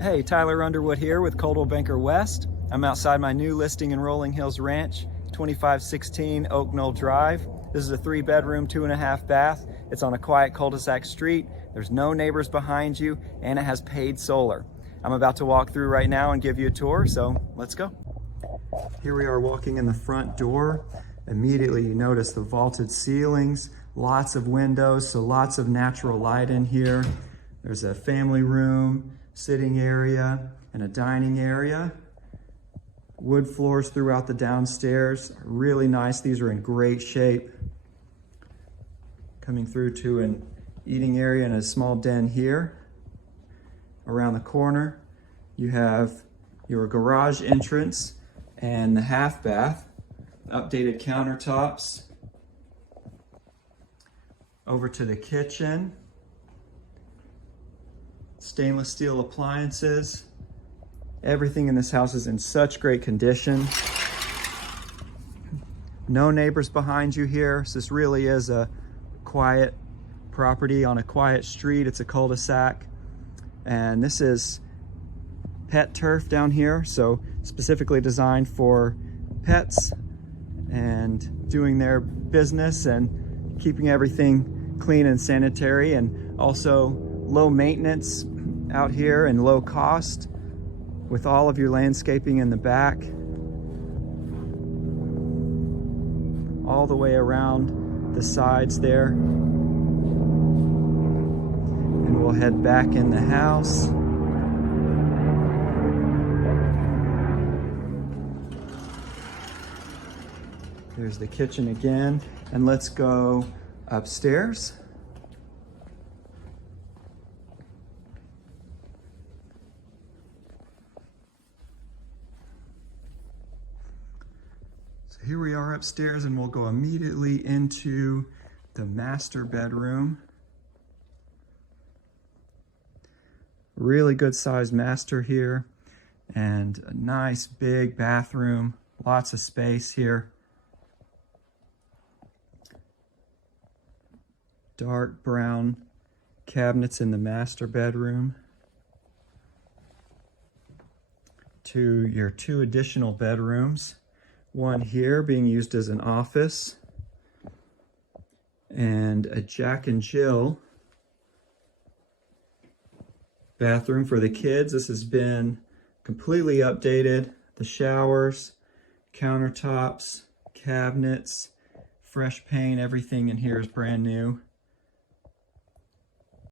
Hey, Tyler Underwood here with Coldwell Banker West. I'm outside my new listing in Rolling Hills Ranch, 2516 Oak Knoll Drive. This is a 3-bedroom, 2.5 bath. It's on a quiet cul-de-sac street. There's no neighbors behind you, and it has paid solar. I'm about to walk through right now and give you a tour, so let's go. Here we are walking in the front door. Immediately you notice the vaulted ceilings, lots of windows, so lots of natural light in here. There's a family room, sitting area, and a dining area. Wood floors throughout the downstairs, really nice. These are in great shape. Coming through to an eating area and a small den here. Around the corner, you have your garage entrance and the half bath. Updated countertops. Over to the kitchen. Stainless steel appliances. Everything in this house is in such great condition. No neighbors behind you here. So this really is a quiet property on a quiet street. It's a cul-de-sac. And this is pet turf down here, so specifically designed for pets and doing their business and keeping everything clean and sanitary, and also low maintenance out here and low cost with all of your landscaping in the back, all the way around the sides there. And we'll head back in the house. There's the kitchen again, and let's go upstairs. So here we are upstairs, and we'll go immediately into the master bedroom. Really good sized master here, and a nice big bathroom, lots of space here. Dark brown cabinets in the master bedroom. To your 2 additional bedrooms. One here being used as an office, and a Jack and Jill bathroom for the kids. This has been completely updated. The showers, countertops, cabinets, fresh paint, everything in here is brand new.